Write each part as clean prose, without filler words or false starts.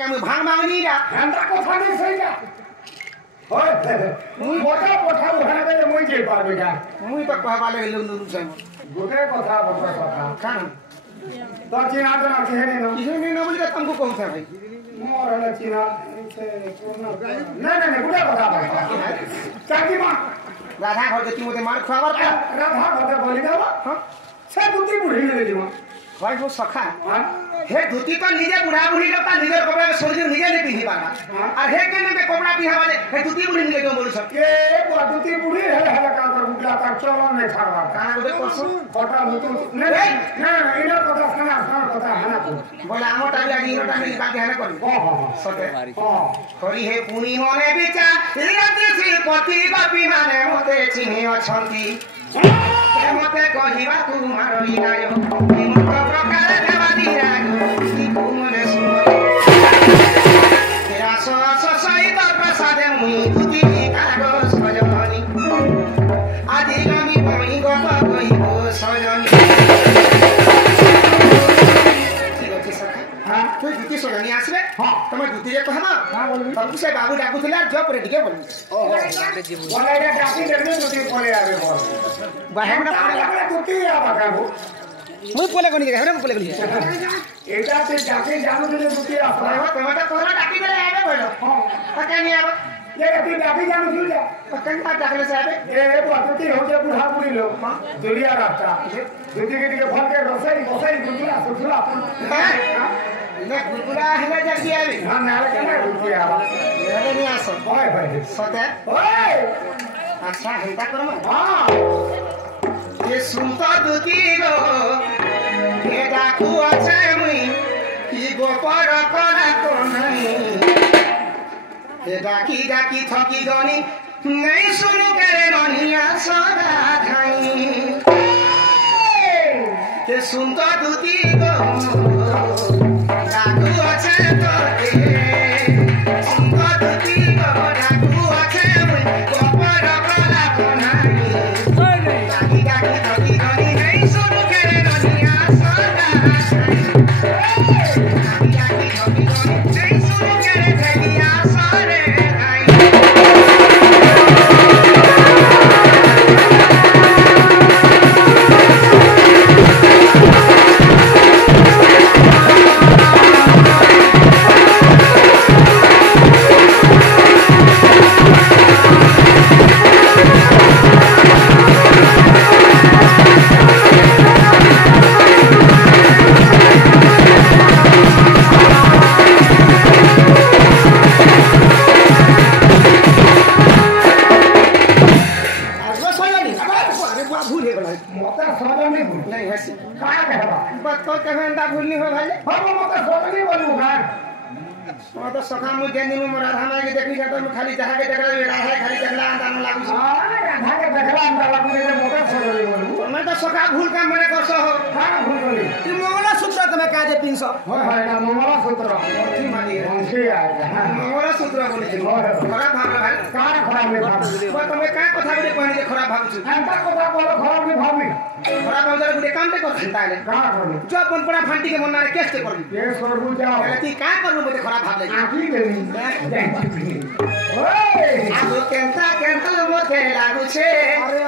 का मैं भांग मांगनी जा घंटा को खाने सही जा ओए मुई मोटा पोठा उठाने के मुई जे पार बेटा मुई तो कहवाले लोग नुरु से गोटे कथा बता कथा खान तो चिना जना केहने न किसी ने न बोली तो तुमको कहूं था भाई मोर हला चिना से पूर्ण नहीं गोटे कथा बता चाकी मां राधा घर के तुमते मार खवार का राधा घर बोली दावा हां से दुती बुढ़ी ले जीवा भाई वो सखा हां हे धोती तो निजे बुढ़ा बुढ़ी लोग का निजे कपड़ा में सोच निजे नहीं पहनी पाना और हे के ने कपड़ा पहना वाले हे धोती बुढ़ी निजे क्यों बोल सकते ए वो धोती बुढ़ी है का कर उठला का चलो ने छाड़वा कहां बोले परसों कटा भूतू नहीं इना कथा सुना कथा है ना को बोले आमो टाइम लागी इनो टाइम बाकी है ना कर हां सते हां हरि हे पुनी मने विचार राति श्रीपति गोपी माने मते चिन्हि अछंती मते कहिबा तुमार इनाय हिमत प्रकार देवा दिराग की कुमले सुमते तेरा सस सहित प्रसाद मुई दुति कागज सजनी आदि गामी पई गप कहिबो सजनी ठीक अछि सखा हां तू दुति सजनी आसबे हां तमे दुति जे कहबा हां बोलबी तब से बाबू डाकुथिला जब रे टिके बोलबी बोले रे डाकी देबे दुति बोले आबे बोल बाहेर ना पड़े दुति आ बाकाबू मुई बोले कोनी हेरे बोले कोनी एटा से डाके जानू दे दुति आ हो तमे तो कोरा डाकी दे आबे बोलो हां पता नहीं आबे ये ती डाकी जानू सुन जा पकन का डाकले से आबे ए पद्धति हो जे बुढ़ा बुढ़ी लोग हां दुनिया रास्ता दुति के दिके फल के रसई गुंजुला सुखला हां ने गुलगुला हेले जल्दी आबे हां नाले के ना दुति आ हेले नहीं आसो ओए भाई सते ओए अच्छा घंटा करो हां ये सुनता दुति गो हे डाकू আছে মুই কি গোপর করা তো নাই हे डाकी डाकी थकी गनी नहीं सुनु करे ननिया सदा धाई के सुनता दुति गो डाकू আছে তো सुनता दुति गो डाकू আছে মুই গোপর করা তো নাই डाकी डाकी थकी गनी नहीं सुनु करे ननिया सदा धाई डाकी डाकी थकी गनी नहीं सुनु करे धैया सारे धाई मते सोनी भूल नहीं हसी का कहबा बात को कहंदा भूलनी हो भाई हम मते सोनी बोलू ना वो तो सखा मु जेन दिन मोरा धामा के देखली जात मैं खाली जहा के देखला बेटा है खाली देखला अंदान लागू छ राधा के देखला अंदान लागू रे मते सोनी बोलू मैं तो सखा भूल का मने करसो हो हां भूल बोली तू मंगला सूत्र तमे का जे पिनसो होय होय ना मंगला सूत्र ठीक मानी रे वंशी आ हां मंगला सूत्र बोली छी खराब भाग भाई का खराब में भाव वो तमे का कथा बोले कहनी जे खराब भाग छी अंता कथा बोलो खराब में भाव में खराब भाग जरा गुडे काम ते कर खंता ले का करू जो अपन पड़ा फांटी के मन रे केस ते कर ये करबू जाओ ती का करू मते खराब भाग ले आखी देनी ओए अब केंता मोते लागू छे अरे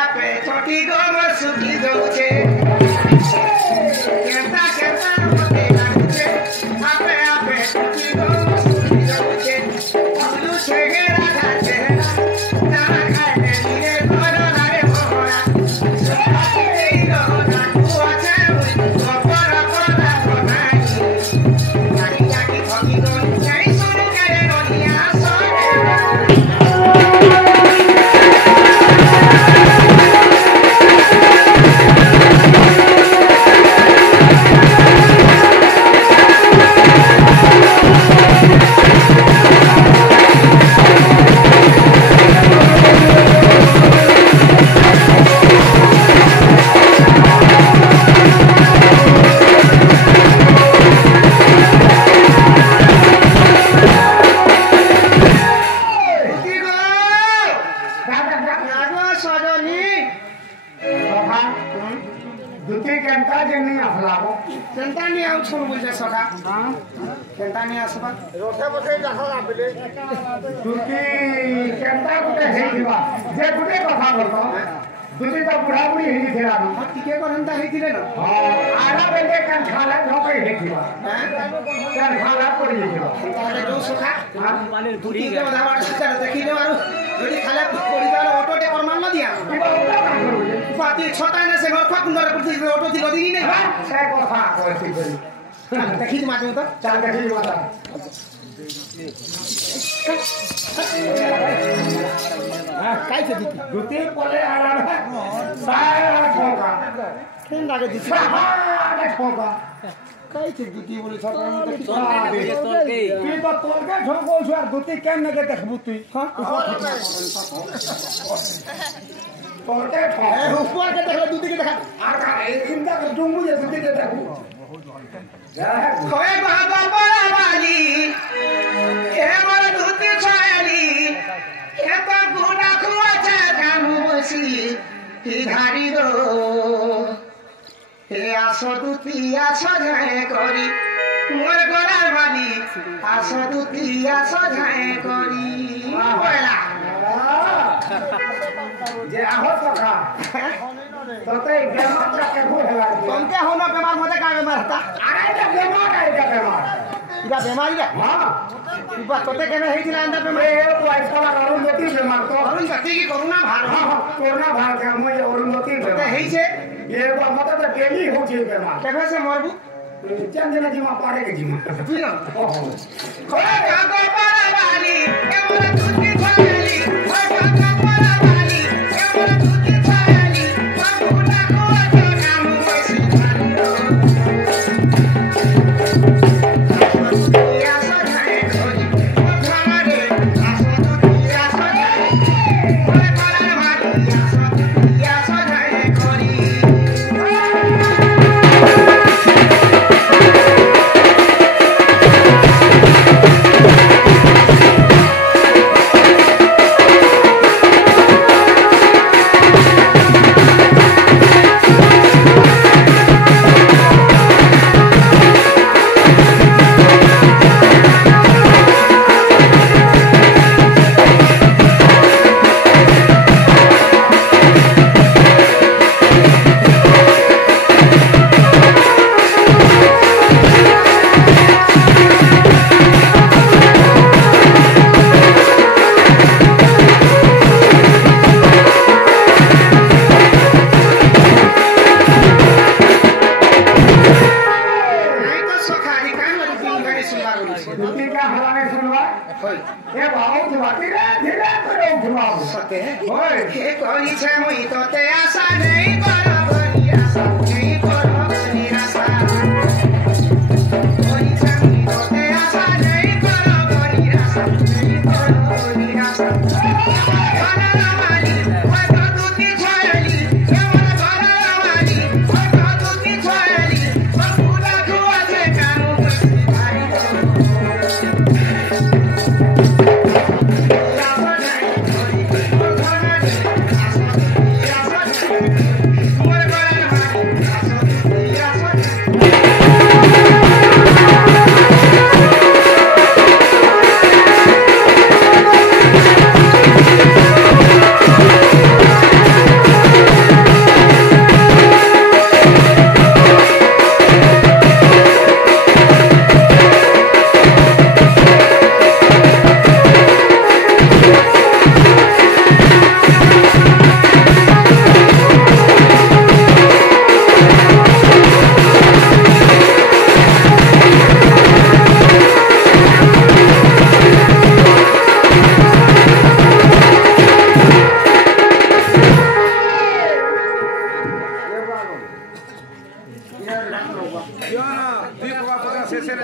आपे छोटी गोम सुखी जाऊ छे केंता मोते लागू छे आपे छोटी गोम सुखी जाऊ छे बोलू छे गे राधा छे तारा खाए धीरे तोरो लागे मोरा सोई रो ना तू छे गोपर कोला कोनाई जाकी जाकी थकी गो नहीं सुन करे रोनिया सोरे କେନ୍ତା ନି ଆଉଛନ୍ ବୁଝେ ସଖା କେନ୍ତା ନି ଆସବା ରଥେ ବସେ ଦେଖ ଆପିଲେ ତୁକି କେନ୍ତା ଗୋଟେ ହେଇଥିବା ଯେ ଗୋଟେ କଥା ବଲ ତୁକି ତ ବୁଢା ବୁଢୀ ହେଇଥିଲା ନା ଟିକେ କରନ୍ତା ହେଇଥିଲେ ନା ଆଡା ବେଲେ କାନ ଖାଲା ଝପେ ହେଇଥିବା କାନ ଖାଲା ପଡି ଯାଇଥିବା ତାହେଲେ ଯୋଉ ସଖା ଦୁଟି କେ ଅଧା ବାଟ ସେଟା ଦେଖିଲେ ଆରୁ যদি খালে পরিবার অটোটে করমান না দিয়া পাতি ছটা না সে নরফা কুন্ডরে পুতি অটো দিল দিনি নাই সে কথা কইছি করি দেখি মাঝে তো চাল দেখি মাথা কাইছে দিতি দুটি পলে আড়া সারা ঠোকা কেন লাগে দিতি সারা ঠোকা কাইছে দিতি বলি ছটা তুই তো তোলকে ঠোকৌছ আর দুটি কেন নাকি দেখবু তুই তোলকে ঠোক উপর কে দেখলে দুটিকে দেখা আর ইনকা ডুঙ্গু যে দুটিকে দেখবু হয় বাবা বলাবালি এ মোর দুটি ছয়ালি এ তো গুনা খুয়াছে কামু বসি কি ধারি দো এ আসো দুটি আসো যায় করি মোর গলার বালি আসো দুটি আসো যায় করি বলা যে আহো সখা তোতে বেমারটা কেবো হেলা তোমকে হনো বেমার মতে কা বেমার হতা আরে এটা বেমার এটা বেমার ইবা বেমারি রে হ্যাঁ ইবা তোতে কেনে হইছিল আন্দা বেমার এ পয়সা অরুণমতি বেমার তো অরুণ জাতি কি করুণা ভার করোনা ভার মই অরুণমতি তোতে বেমার হইছে এ মতে তো ডেলি হচ্ছে বেমার কেবে সে মরবু চন্দনা জিমা পারে কে জিমা বুঝল ওহো ওরে কাগো পারাবালি এমন দুটি ছায়ালি ওরে কাগো পারাবালি এমন দুটি ছায়ালি বাবুলা কোতে কামু বসি ভালো আসো যায় করি ওখানে আসো দুটি আসো যায় ওরে পারাবালি আসো দুটি আসো যায় করি दुटी का हलाने सुनवा ए बाऊ धीरे धीरे करे घुमाओ सते ओए के करी छे मुई तोते आशा नहीं करब निराशा नहीं करब निराशा करी छे मुई तोते आशा नहीं करब निराशा नहीं करब निराशा बनरामाली ओए तो दुती छायली एमन बनरामाली ओए तो दुती छायली बकुला खुआ छे कानू बसी भाई শেষে